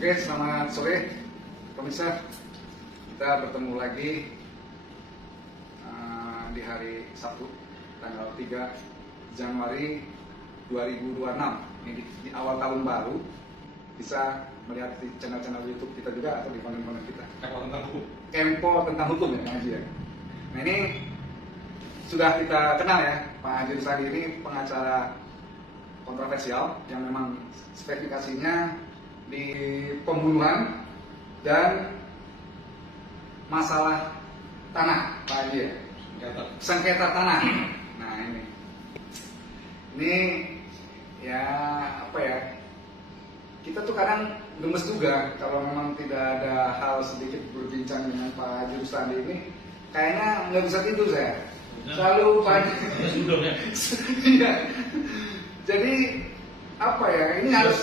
Oke, selamat sore pemirsa. Kita bertemu lagi di hari Sabtu, tanggal 3 Januari 2026. Ini di awal tahun baru. Bisa melihat di channel-channel YouTube kita juga atau di konten-konten kita. Kempo tentang hukum ya, Pak Haji ya. Nah ini sudah kita kenal ya, Pak Haji Rusadi ini pengacara kontroversial yang memang spesifikasinya di pembunuhan dan masalah tanah, Pak Haji ya. Sengketa tanah. Nah ini ya apa ya, kita tuh kadang gemes juga kalau memang tidak ada hal sedikit berbincang dengan Pak Haji Rusadi ini, kayaknya nggak bisa tidur saya. Selalu banyak. Iya. Jadi apa ya? Ini harus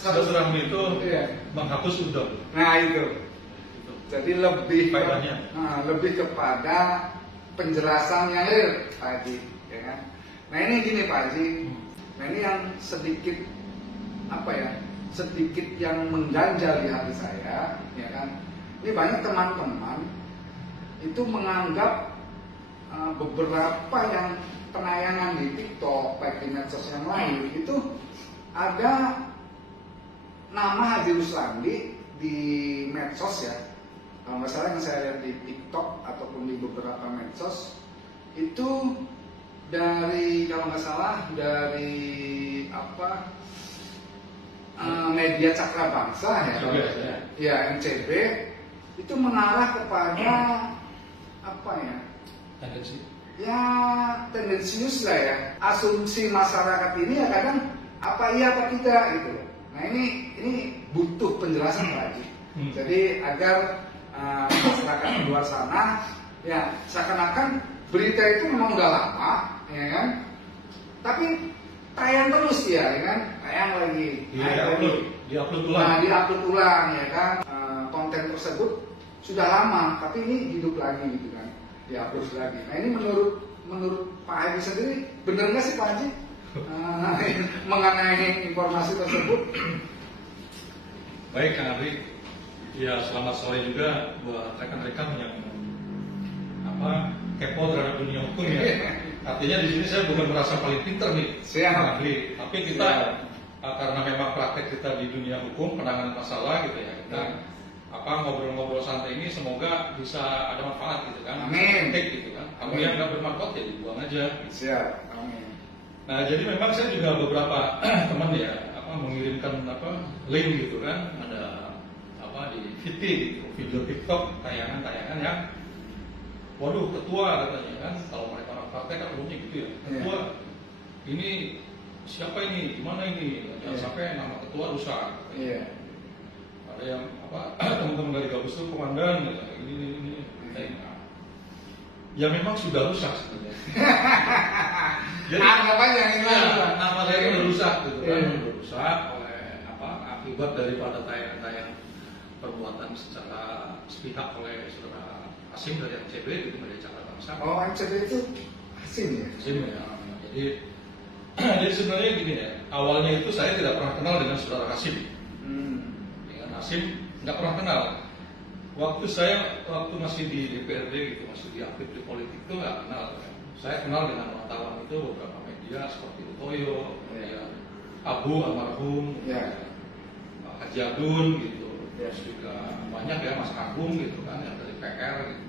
silaturahmi itu iya. menghapus udang. Nah itu. Jadi lebih kepada penjelasan yang real, Pak Haji, ya kan? Nah ini gini Pak Haji. Nah ini yang sedikit apa ya? Sedikit yang mengganjal di hati saya, ya kan? Ini banyak teman-teman itu menganggap beberapa yang penayangan di TikTok, baik di medsos yang lain itu ada nama Haji Rusadi di medsos ya. Kalau nggak salah yang saya lihat di TikTok ataupun di beberapa medsos itu dari, kalau nggak salah dari apa media Cakra Bangsa ya, MCB itu mengarah kepada apa ya? Ya tendensius lah ya, asumsi masyarakat ini ya kadang apa iya apa tidak gitu. Nah ini butuh penjelasan Pak Haji. Jadi agar masyarakat di luar sana ya seakan-akan berita itu memang udah lama, ya kan? Tapi tayang terus ya kan? Tayang lagi. Diupload ulang ya kan? Konten tersebut sudah lama, tapi ini hidup lagi gitu kan? Diupload lagi. Nah ini menurut Pak Haji sendiri benar nggak sih Pak Haji mengenai informasi tersebut? Baik Kang Ari, ya selamat sore juga buat rekan-rekan yang kepo terhadap dunia hukum ya. Artinya di sini saya bukan merasa paling pinter nih, Kang Ari, tapi kita karena memang praktek kita di dunia hukum penanganan masalah gitu ya, kita ngobrol-ngobrol santai ini semoga bisa ada manfaat gitu kan. Amin. Gitu kan. Kalau yang nggak bermanfaat ya dibuang aja. Siap. Amin. Nah jadi memang saya juga beberapa teman ya mengirimkan link gitu kan, ada di VT gitu, video TikTok tayangan-tayangan yang waduh ketua katanya kan, kalau mereka orang partai kan umumnya gitu ya, ketua ini siapa ini, gimana ini, jangan sampai nama ketua rusak. Ada yang teman-teman dari Gabus itu komandan ini. Ya memang sudah rusak sebenarnya. Jadi anggapannya nama saya udah rusak gitu kan, udah rusak oleh akibat daripada tayangan-tayangan perbuatan secara sepihak oleh saudara Asim dari MCB gitu, media Cakra Bangsa. Oh MCB itu Asim ya? Asim ya. Jadi sebenarnya gini ya, awalnya itu saya tidak pernah kenal dengan saudara Asim. Dengan Asim nggak pernah kenal. Waktu masih di DPRD gitu, masih aktif di politik itu nggak kenal. Saya kenal dengan wartawan itu beberapa media seperti Utoyo, Abu almarhum, Haji Adun gitu, terus juga banyak ya Mas Agung gitu kan yang dari PR gitu.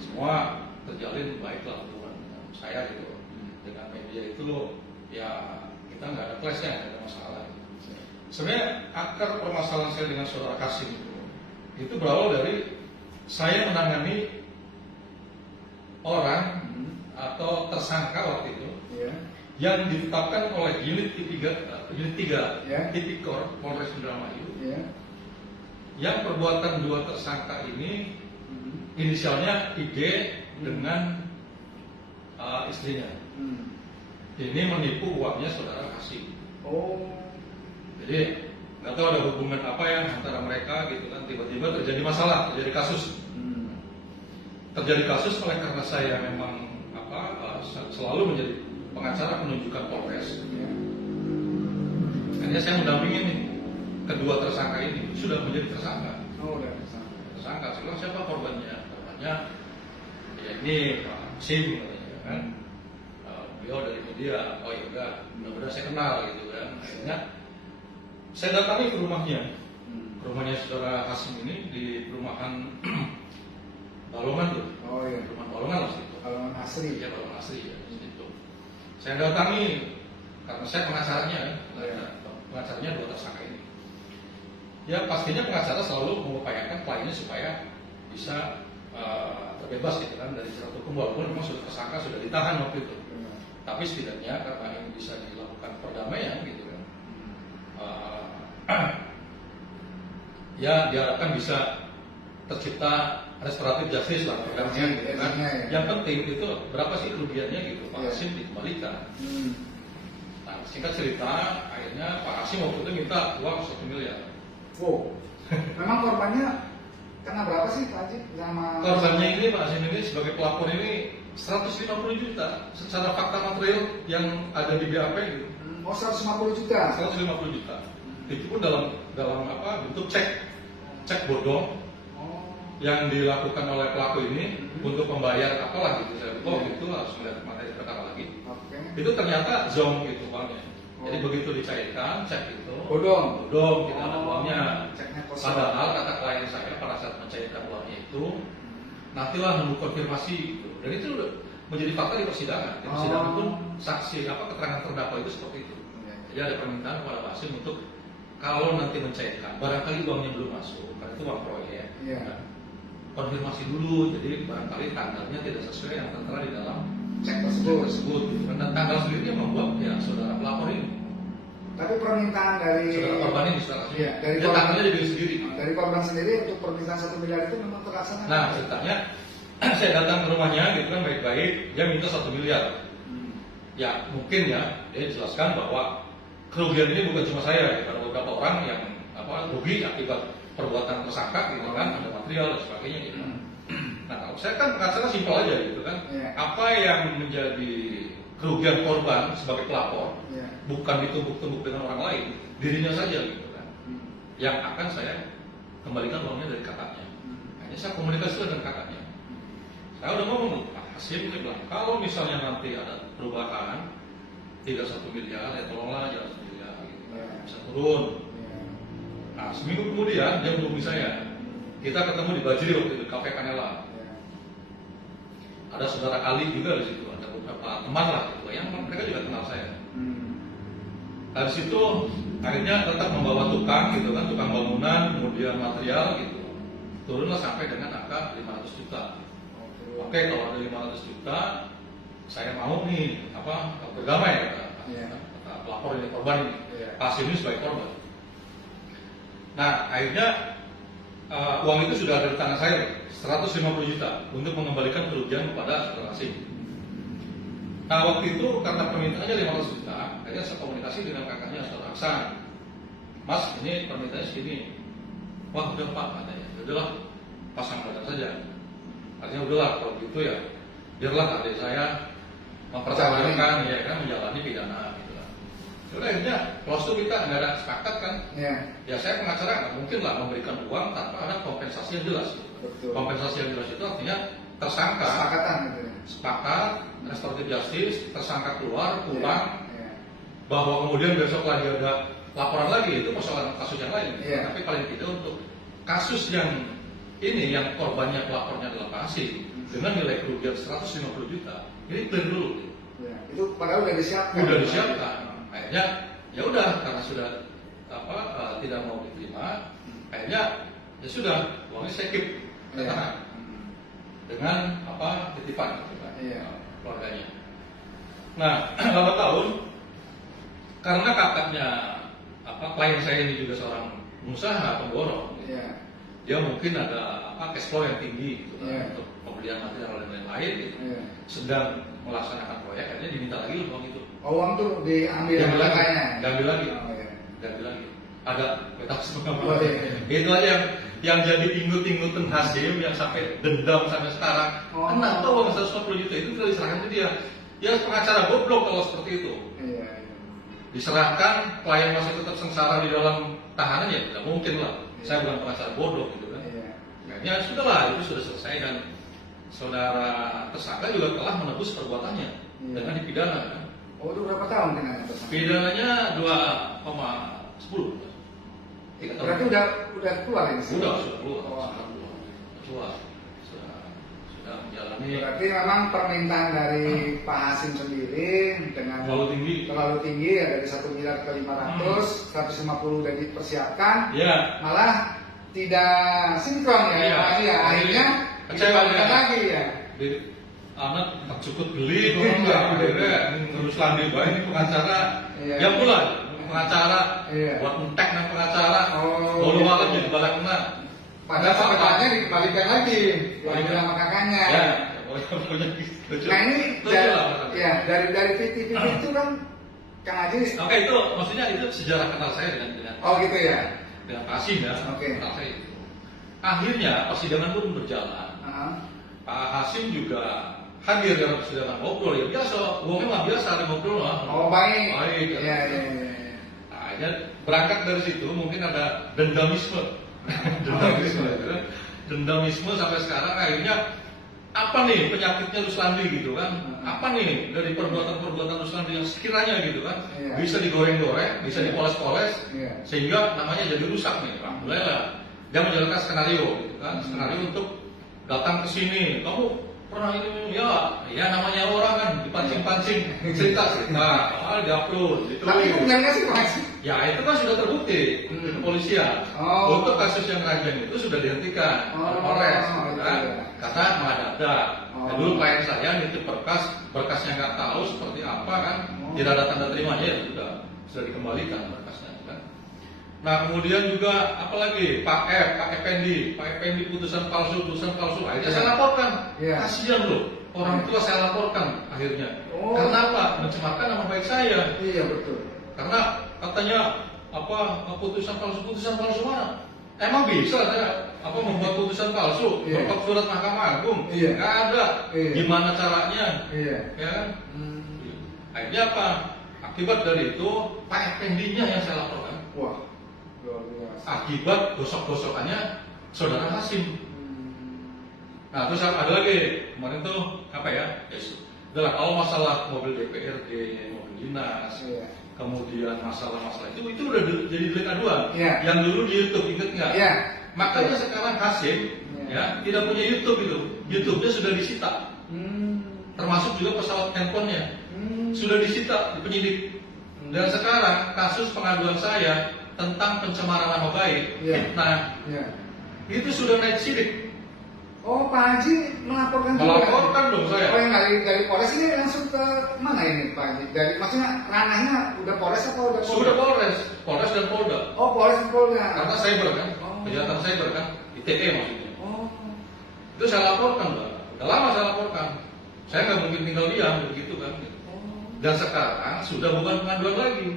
Semua terjalin baiklah hubungan dengan saya gitu. Dengan media itu loh, ya kita nggak ada clash-nya, nggak ada masalah. Gitu. Sebenarnya akar permasalahan saya dengan saudara Kasim itu berawal dari saya menangani orang atau tersangka waktu itu yang ditetapkan oleh Unit 3 Tipikor Polres Indramayu yang perbuatan dua tersangka ini inisialnya ID dengan istrinya. Ini menipu uangnya saudara Kasim. Jadi nggak tahu ada hubungan apa ya antara mereka gitu kan, tiba-tiba terjadi masalah, terjadi kasus. Terjadi kasus oleh karena saya memang selalu menjadi pengacara penunjukan Polres. Akhirnya saya mendampingi nih kedua tersangka ini sudah menjadi tersangka. Oh, udah tersangka. Tersangka, saya bilang siapa korbannya? Korbannya ya ini Pak Sim katanya kan. Beliau dari media. Oh ya udah, mudah-mudahan saya kenal gitu kan. Akhirnya saya datangi ke rumahnya. Rumahnya saudara Hasim ini di perumahan Balongan tuh. Oh iya. Perumahan Balongan lah situ. Balongan asri. Iya, Balongan asri ya di situ. Saya datangi karena saya pengacaranya, pengacaranya dua tersangka ini. Ya pastinya pengacara selalu mengupayakan kliennya supaya bisa terbebas gitu kan dari jerat hukum, walaupun memang sudah tersangka, sudah ditahan waktu itu. Tapi setidaknya karena ini bisa dilakukan perdamaian gitu kan, ya diharapkan bisa tercipta restoratif justice lah, gitu kan. Yang penting itu berapa sih kerugiannya gitu, Pak Hasim dikembalikan. Nah, singkat cerita, akhirnya Pak Hasim waktu itu minta uang 1 miliar. Wow, memang korbannya kena berapa sih Pak Haji? Sama korbannya ini Pak Hasim ini sebagai pelapor ini 150 juta secara fakta material yang ada di BAP gitu. Oh, 150 juta. 150 juta. Itu pun dalam apa bentuk cek bodong yang dilakukan oleh pelaku ini untuk membayar apalah gitu. Saya itu harus melihat materi perkara lagi. Itu ternyata zong gitu uangnya. Jadi begitu dicairkan cek itu bodong tidak ada uangnya. Padahal kata klien saya pada saat mencairkan uangnya itu nantilah menunggu konfirmasi gitu. Dan itu menjadi fakta di persidangan. Di persidangan pun saksi keterangan terdakwa itu seperti itu. Jadi ada permintaan kepada Pak Hasim untuk kalau nanti mencairkan, barangkali uangnya belum masuk, karena itu uang proyek. Nah, konfirmasi dulu, jadi barangkali tanggalnya tidak sesuai yang tertera di dalam cek tersebut. Dan tanggal sendiri yang membuat ya saudara pelapor ini. Tapi permintaan dari saudara korban ini saudara, dari dia tanggalnya di diri sendiri. Dari korban sendiri untuk permintaan 1 miliar itu memang terlaksana. Nah ceritanya, saya datang ke rumahnya gitu kan baik-baik, dia minta 1 miliar. Ya mungkin ya dia jelaskan bahwa kerugian ini bukan cuma saya, ada beberapa orang yang rugi akibat perbuatan tersangka gitu kan, ada material dan sebagainya gitu. Nah kalau saya kan pengacara simpel aja gitu kan, apa yang menjadi kerugian korban sebagai pelapor bukan ditumpuk-tumpuk dengan orang lain, dirinya saja gitu kan, yang akan saya kembalikan uangnya dari kakaknya. Hanya saya komunikasi dengan kakaknya. Saya udah ngomong Pak Hasim ini bilang kalau misalnya nanti ada perubahan tidak 1 miliar, ya tolonglah jangan 1 miliar gitu. Bisa turun. Nah seminggu kemudian dia menghubungi saya. Kita ketemu di Bajri waktu itu, Cafe Canela. Ada saudara Ali juga di situ, ada beberapa teman lah gitu, yang mereka juga kenal saya. Dari situ akhirnya tetap membawa tukang gitu kan, tukang bangunan, kemudian material gitu. Turunlah sampai dengan angka 500 juta. Oke, kalau ada 500 juta, saya mau nih berdamai kata pelapor ini, korban ini, Hasim ini sebagai korban. Nah akhirnya uang itu sudah ada di tangan saya 150 juta untuk mengembalikan kerugian kepada saudara Hasim. Nah waktu itu karena permintaannya 500 juta, akhirnya saya komunikasi dengan kakaknya saudara Aksan. Mas ini permintaannya segini. Wah udah Pak katanya, udahlah pasang badan saja. Artinya udahlah kalau gitu ya biarlah adik saya mempertahankan ya kan menjalani pidana gitu lah. Jadi akhirnya waktu itu kita nggak ada sepakat kan? Ya saya pengacara nggak mungkin lah memberikan uang tanpa ada kompensasi yang jelas. Gitu. Kompensasi yang jelas itu artinya tersangka sepakat restoratif justice, tersangka keluar pulang, bahwa kemudian besok lagi ada laporan lagi itu masalah kasus yang lain. Tapi paling tidak untuk kasus yang ini yang korbannya pelapornya adalah Pak Hasim dengan nilai kerugian 150 juta. Ini clear dulu. Itu padahal udah disiapkan. Udah disiapkan. Akhirnya ya udah karena sudah tidak mau diterima, akhirnya ya sudah uangnya saya keep dengan titipan keluarganya. Nah lambat tahun karena kakaknya klien saya ini juga seorang pengusaha pemborong, dia mungkin ada cash flow yang tinggi gitu, untuk pembelian material dan lain-lain gitu. Sedang melaksanakan proyek, akhirnya diminta lagi uang itu. Uang tuh diambil lagi. Ada metafor. Itu aja yang jadi ingut-ingutan Hasim yang sampai dendam sampai sekarang. Kenapa uang 150 juta itu tidak diserahkan ke dia? Ya pengacara goblok kalau seperti itu. Diserahkan, klien masih tetap sengsara di dalam tahanan ya tidak mungkin lah. Saya bukan pengacara bodoh gitu kan. Ya sudahlah, itu sudah selesai dan saudara tersangka juga telah menebus perbuatannya dengan dipidana kan. Oh, itu berapa tahun dengan tersangka? Pidananya 2,10. Berarti udah keluar ini? Sudah keluar. Oh. Sudah menjalani. Berarti memang permintaan dari Pak Hasim sendiri dengan terlalu tinggi ya, dari 1 miliar ke 500, 150 udah dipersiapkan. Ya. Malah tidak sinkron ya, Iya. akhirnya dikembalikan lagi ya. Anak tak cukup beli, akhirnya terus landi baik ini pengacara. Iya. Ya pula pengacara, Iya. buat entek nang pengacara. Oh, Lalu iya. malam jadi balik kena. Padahal sebenarnya dikembalikan lagi, diambil sama kakaknya. Ya, pokoknya gitu. Nah ini Lucu lah, ya dari VTV itu kan Kang Haji. Oke, itu maksudnya itu sejarah kenal saya dengan Oh gitu ya. dengan Pak Hasim ya. Oke. Kenal saya itu. Akhirnya persidangan pun berjalan. Pak Hasim juga hadir dalam persidangan, ngobrol ya biasa, uangnya mah biasa ada ngobrol lah. Oh baik. Baik. Iya. Nah, akhirnya berangkat dari situ mungkin ada dendamisme. Dendamisme sampai sekarang akhirnya apa nih penyakitnya Ruslandi gitu kan? Apa nih dari perbuatan-perbuatan Ruslandi yang sekiranya gitu kan bisa digoreng-goreng, bisa dipoles-poles sehingga namanya jadi rusak nih. Alhamdulillah dia menjalankan skenario gitu kan, skenario untuk datang ke sini. Kamu pernah ini ya namanya orang kan dipancing-pancing cerita diupload gitu. Tapi itu benar nggak sih Mas? Ya itu kan sudah terbukti di kepolisian. Untuk kasus yang rajin itu sudah dihentikan oleh Polres kan? Karena mendadak. Dulu klien saya nitip berkasnya nggak tahu seperti apa kan, tidak ada tanda terimanya ya sudah dikembalikan berkasnya kan. Nah kemudian juga apalagi Pak Effendi putusan palsu, akhirnya saya laporkan. Kasihan loh, orang tua saya laporkan akhirnya. Karena apa? Mencemarkan nama baik saya. Iya betul. Karena katanya putusan palsu mana? Emang bisa saya membuat putusan palsu, berkat surat Mahkamah Agung? Nggak ada. Gimana caranya? Ya kan? Akhirnya apa? Akibat dari itu Pak Effendinya yang saya laporkan. Wah. Luar biasa. Akibat gosok-gosokannya saudara Hasim. Nah terus ada lagi kemarin tuh apa ya? Adalah kalau masalah mobil DPRD, mobil dinas, kemudian masalah-masalah itu udah jadi delik aduan. Yang dulu di YouTube inget nggak? Makanya sekarang Hasim ya tidak punya YouTube itu. YouTube-nya sudah disita. Termasuk juga pesawat handphonenya sudah disita di penyidik. Dan sekarang kasus pengaduan saya tentang pencemaran nama baik, fitnah, itu sudah naik sidik. Oh, Pak Haji melaporkan juga? Melaporkan dong saya. Oh, yang dari Polres ini langsung ke mana ini Pak Haji? Maksudnya ranahnya udah Polres apa udah Polda? Sudah Polres dan Polda. Oh, Polres dan Polda. Karena cyber kan, kejahatan cyber kan, ITE maksudnya. Itu saya laporkan, Mbak. Udah lama saya laporkan. Saya nggak mungkin tinggal diam begitu kan. Dan sekarang sudah bukan pengaduan lagi,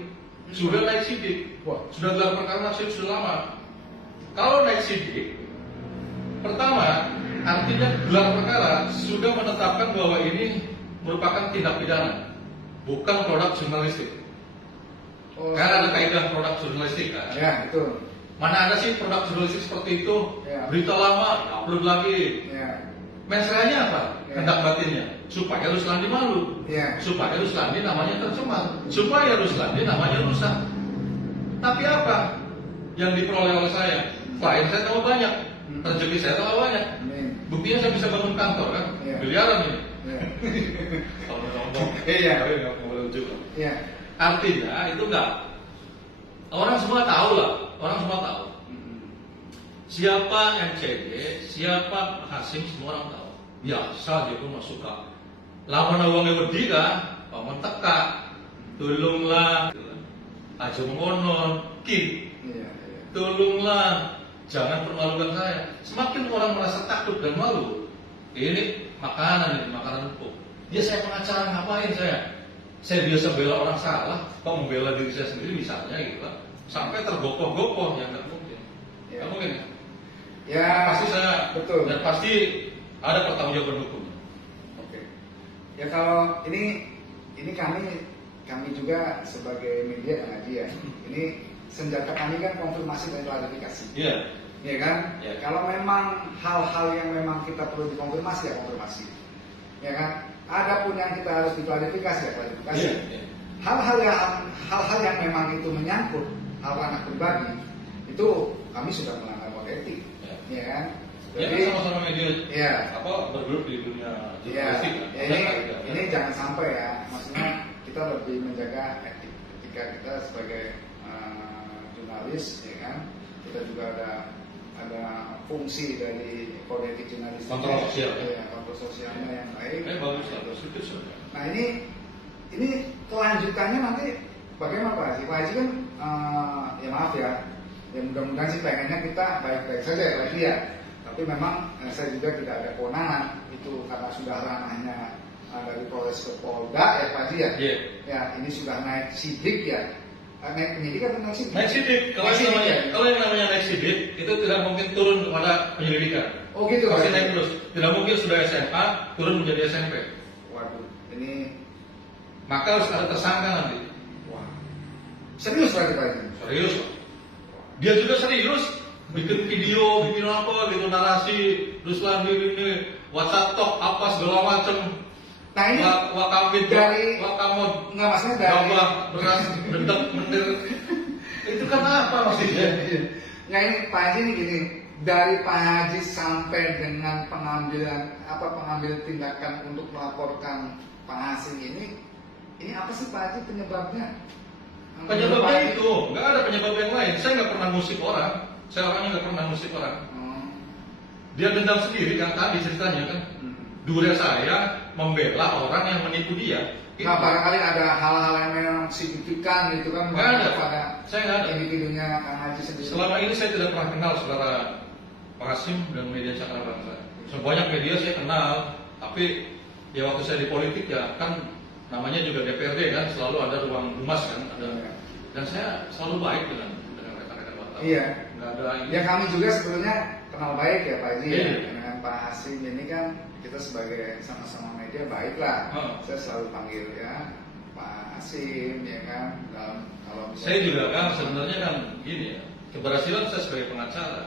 sudah naik sidik. Sudah gelar perkara naik sudah lama. Kalau naik sidik, pertama artinya gelar perkara sudah menetapkan bahwa ini merupakan tindak pidana, bukan produk jurnalistik. Karena ada kaidah produk jurnalistik kan. Ya, betul. Mana ada sih produk jurnalistik seperti itu? Berita lama upload lagi. Mesranya apa? Hendak batinnya supaya Ruslandi malu, supaya Ruslandi namanya tercemar, supaya Ruslandi namanya rusak. Tapi apa yang diperoleh oleh saya? Klien saya tambah banyak, rezeki saya tambah banyak. Buktinya saya bisa bangun kantor kan, miliaran ini. Kalau ngomong, tapi nggak mau juga. Artinya itu enggak. Orang semua tahu lah, orang semua tahu. Siapa MCD, siapa Hasim, semua orang tahu. Biasa dia pun masuk ke lawan uangnya wedi kan, paman teka, tolonglah, aja mengonon, tolonglah, jangan permalukan saya. Semakin orang merasa takut dan malu, ini makanan empuk. Dia saya pengacara ngapain saya? Saya biasa bela orang salah, kok membela diri saya sendiri misalnya gitu kan, sampai tergopoh-gopoh yang nggak mungkin, nggak mungkin. Ya pasti saya betul. Dan pasti ada pertanggungjawaban hukum. Oke. Ya kalau ini kami juga sebagai media Kang Haji ya. Ini senjata kami kan konfirmasi dan klarifikasi. Iya. Ya kan? Ya. Kalau memang hal-hal yang memang kita perlu dikonfirmasi ya konfirmasi. Ya kan? Ada pun yang kita harus diklarifikasi ya klarifikasi. Iya. Iya. Hal-hal yang memang itu menyangkut hal ranah pribadi itu kami sudah melanggar kode etik. Ya kan? Ya kan sama-sama media ya. Bergelut di dunia Ya, jurnalistik. ini jangan sampai ya, maksudnya kita lebih menjaga etik ketika kita sebagai jurnalis, ya kan, kita juga ada fungsi dari kode etik jurnalis, kontrol sosial, ya, kontrol sosialnya yang baik. Bagus lah, bersyukur sudah. Nah ini kelanjutannya nanti bagaimana Pak Haji? Pak Haji kan ya maaf ya mudah-mudahan sih pengennya kita baik-baik saja ya Pak Haji ya. Tapi memang saya juga tidak ada kewenangan itu karena sudah ranahnya dari Polres ke Polda ya Pak Haji ya. Yeah. Ya ini sudah naik sidik ya. Naik penyidik atau naik sidik? Naik sidik. Kalau yang namanya naik sidik itu tidak mungkin turun kepada penyelidikan. Oh gitu. Pasti naik terus. Tidak mungkin sudah SMA turun menjadi SMP. Waduh, ini maka harus ada tersangka nanti. Wah. Serius berarti Pak Haji? Serius. Dia juga serius. Bikin video, bikin apa gitu, narasi, Ruslan ini WhatsApp talk apa segala macam. Nah ini wakamit dari wakamot nggak maksudnya dari gabah beras dendam menir itu kan apa maksudnya? Nah ini Pak Haji ini gini, dari Pak Haji sampai dengan pengambil tindakan untuk melaporkan Pak Hasim ini apa sih Pak Haji penyebabnya? Penyebabnya itu nggak ada penyebab yang lain. Saya nggak pernah ngusik orang. Saya orangnya nggak pernah ngusik orang. Dia dendam sendiri kan tadi ceritanya kan. Dure saya membela orang yang menipu dia. Nah barangkali ada hal-hal yang memang signifikan gitu kan? Nggak ada. Pada saya nggak ada. Individunya Kang Haji sendiri. Selama ini saya tidak pernah kenal saudara Pak Hasim dan media Cakra Bangsa. Banyak media saya kenal, tapi ya waktu saya di politik ya kan namanya juga DPRD kan selalu ada ruang humas kan ada. Dan saya selalu baik dengan rekan-rekan wartawan. Iya. Nggak ada ini. Ya kami juga sebetulnya kenal baik ya Pak Haji Iya. ya. Dengan Pak Hasim ini kan kita sebagai sama-sama media baik lah. Saya selalu panggil ya Pak Hasim ya kan. Kalau misalnya saya juga kan sebenarnya kan gini ya, keberhasilan saya sebagai pengacara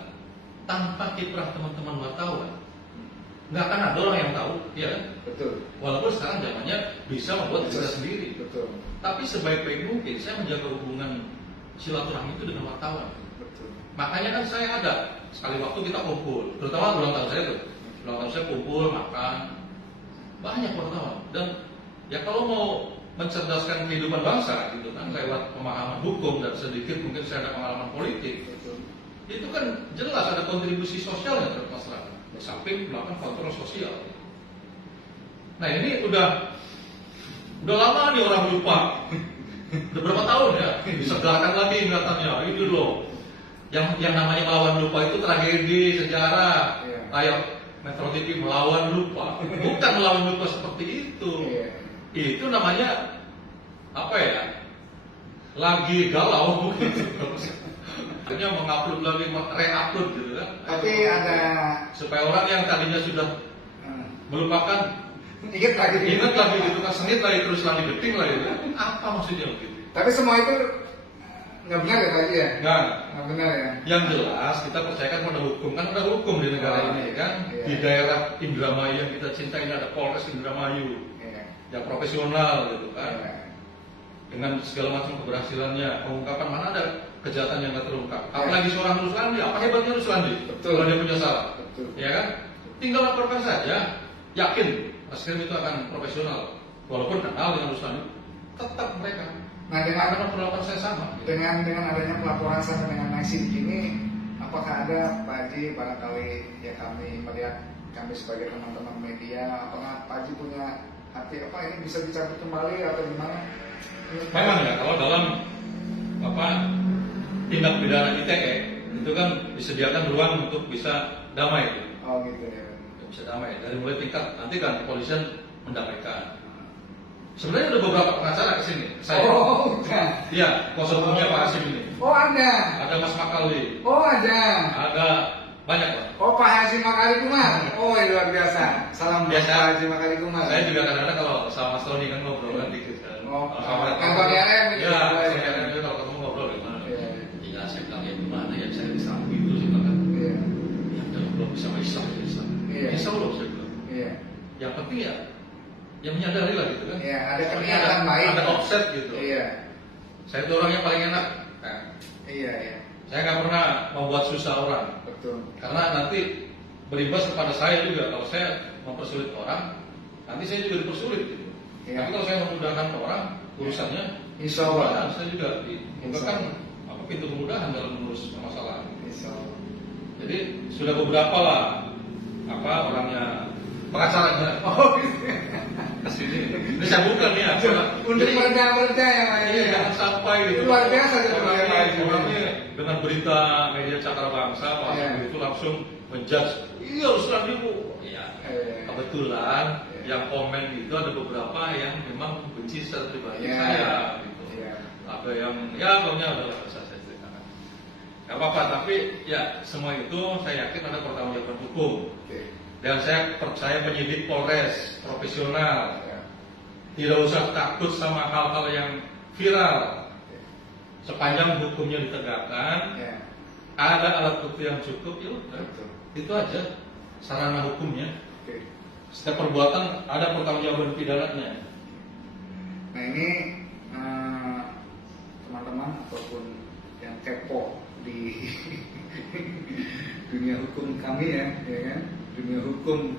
tanpa kiprah teman-teman wartawan nggak akan ada orang yang tahu, ya kan? Betul. Walaupun sekarang zamannya bisa membuat berita sendiri. Betul. Tapi sebaik-baik mungkin saya menjaga hubungan silaturahmi itu dengan wartawan. Betul. Makanya kan saya ada sekali waktu kita kumpul, terutama ulang tahun saya tuh. Ulang tahun saya kumpul makan banyak wartawan dan ya kalau mau mencerdaskan kehidupan bangsa gitu kan lewat pemahaman hukum dan sedikit mungkin saya ada pengalaman politik. Betul. Itu kan jelas ada kontribusi sosialnya terhadap masyarakat. Samping melakukan kontrol sosial. Nah ini udah lama nih orang lupa. Udah berapa tahun ya? Disegarkan lagi ingatannya. Ini loh. Yang namanya melawan lupa itu tragedi sejarah. Kayak Metro TV melawan lupa. Bukan melawan lupa seperti itu. Itu namanya apa ya? Lagi galau mungkin. Akhirnya mengupload lagi, re-upload gitu kan. Tapi ada supaya orang yang tadinya sudah melupakan ingat lagi gitu kan, senit lagi terus lagi deting lagi gitu. Apa maksudnya begitu? Tapi semua itu nggak benar ya Pak ya? Nggak benar ya. Yang jelas kita percayakan pada hukum, kan ada hukum di negara ini kan. Iya. Di daerah Indramayu yang kita cinta ini ada Polres Indramayu yang profesional gitu kan. Dengan segala macam keberhasilannya, pengungkapan mana ada kejahatan yang nggak terungkap. Apalagi seorang Ruslandi, apa hebatnya Ruslandi? Betul. Kalau dia punya salah, Betul. ya kan? Tinggal laporkan saja, yakin Askrim itu akan profesional. Walaupun kenal dengan Ruslandi, tetap mereka. Nah dengan perlakuan saya sama. Dengan adanya pelaporan sampai dengan naik sidik ini, apakah ada Pak Haji barangkali ya kami melihat kami sebagai teman-teman media, apakah Pak Haji punya hati apa ini bisa dicabut kembali atau gimana? Memang ya kalau dalam tindak pidana ITE itu kan disediakan ruang untuk bisa damai. Oh gitu ya. Bisa damai dari mulai tingkat nanti kan kepolisian mendamaikan. Sebenarnya ada beberapa pengacara kesini. Saya. Oh, iya, kuasa hukumnya Pak Hasim ini. Oh ada. Ada Mas Makali. Oh ada. Ada banyak Pak. Oh Pak Haji Makali Kumar. Oh luar biasa. Salam biasa. Pak Haji Makali Kumar. Saya juga kadang-kadang kalau sama Mas Tony kan ngobrol kan dikit kan. Oh, sama Tony RM. Iya, Tony RM kalau ketemu ngobrol gimana? yang penting ya yang menyadari lah gitu kan. Iya, ada Soalnya kenyataan baik. ada offset gitu. Iya. Saya tuh orang yang paling enak. Nah, Iya, iya. saya nggak pernah membuat susah orang. Betul. Karena nanti berimbas kepada saya juga. Kalau saya mempersulit orang, nanti saya juga dipersulit gitu. Iya. Tapi kalau saya memudahkan orang, urusannya Insya Allah. saya juga dibukakan apa pintu kemudahan dalam mengurus permasalahan. Insya Allah. Jadi sudah beberapa lah apa orangnya pengacaranya Oh, gitu. kesini. Ini saya bukan ya. Untuk mereda-mereda ya, Pak. Iya, jangan sampai gitu. Luar biasa gitu, Pak. Orangnya dengan berita media Cakra Bangsa, Pak Iya. itu langsung menjudge. Iya, Ruslan ibu. Iya. Kebetulan yang komen itu ada beberapa yang memang benci secara pribadi Iya. saya. Gitu. Iya. Ada yang ya pokoknya adalah saya ceritakan. Gak apa-apa, tapi ya semua itu saya yakin ada pertanggungjawaban hukum. Oke. Dan saya percaya penyidik Polres profesional. Ya. Tidak usah takut sama hal-hal yang viral. Sepanjang hukumnya ditegakkan, Ya. ada alat bukti yang cukup, ya udah. Betul. Itu aja sarana hukumnya. Oke. Setiap perbuatan ada pertanggungjawaban pidananya. Nah ini teman-teman ataupun yang kepo di dunia hukum kami ya kan, dunia hukum.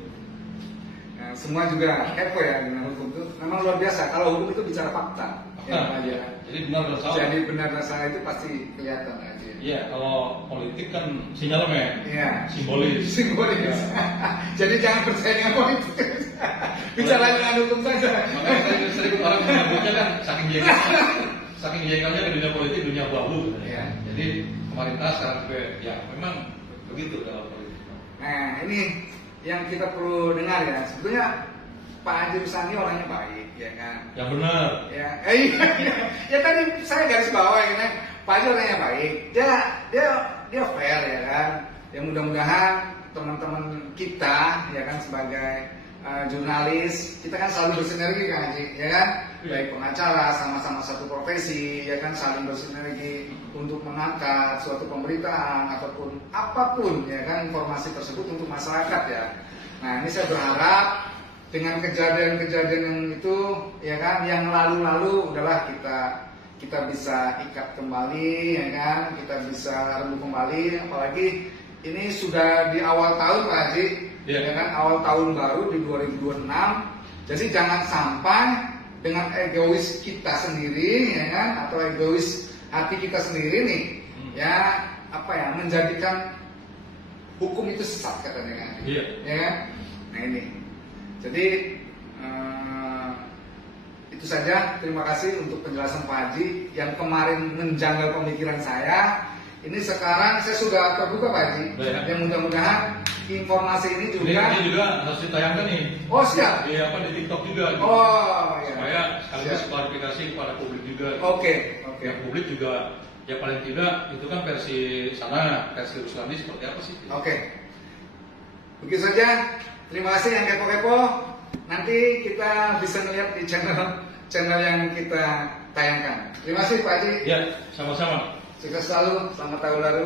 Nah, semua juga kepo ya dunia hukum itu. Memang luar biasa. Kalau hukum itu bicara fakta. Ya, aja. Jadi benar dan salah. Jadi benar dan salah itu pasti kelihatan aja. Iya, kalau politik kan sinyalemen, Iya. simbolis. Simbolis. Ya. Jadi jangan percaya dengan politik. Bicara dengan hukum saja. Makanya sering orang menyebutnya kan saking jengkelnya ke dunia politik, dunia babu. Iya. Jadi pemerintah sekarang juga ya memang begitu dalam politik. Nah ini yang kita perlu dengar ya. Sebetulnya Pak Haji Rusani orangnya baik, ya kan? Yang benar. Ya, ya tadi saya garis bawah ya kan. Pak Haji orangnya baik. Dia fair ya kan. Ya mudah-mudahan teman-teman kita ya kan sebagai jurnalis kita kan selalu bersinergi kan Haji, ya kan? Baik pengacara sama-sama satu profesi ya kan saling bersinergi untuk mengangkat suatu pemberitaan ataupun apapun ya kan informasi tersebut untuk masyarakat ya. Nah ini saya berharap dengan kejadian-kejadian yang itu ya kan yang lalu-lalu udahlah kita bisa ikat kembali ya kan, kita bisa rembuh kembali, apalagi ini sudah di awal tahun Pak Haji ya kan, awal tahun baru di 2026. Jadi jangan sampai dengan egois kita sendiri ya kan, atau egois hati kita sendiri nih ya apa ya menjadikan hukum itu sesat katanya kan. Iya. Ya kan? Nah ini. Jadi itu saja. Terima kasih untuk penjelasan Pak Haji yang kemarin menjanggal pemikiran saya. Ini sekarang saya sudah terbuka Pak Haji. Baik. Yang mudah-mudahan informasi ini juga. Ini juga harus ditayangkan nih. Oh siap. Di apa di TikTok juga. Gitu. Oh ya. Supaya sekaligus klarifikasi kepada publik juga. Oke. Ya publik juga ya paling tidak itu kan versi sana, versi Ruslani seperti apa sih? Oke. Begitu saja. Terima kasih yang kepo-kepo. Nanti kita bisa melihat di channel yang kita tayangkan. Terima kasih Pak Haji. Ya, sama-sama. Sukses selalu. Selamat tahun baru.